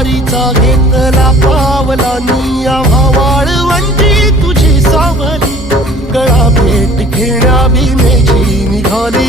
वारीचा घेतला पावलांनी आम्हा वाळवंटी तुझी सावली, गळा भेट घेण्या बिनेची निघाली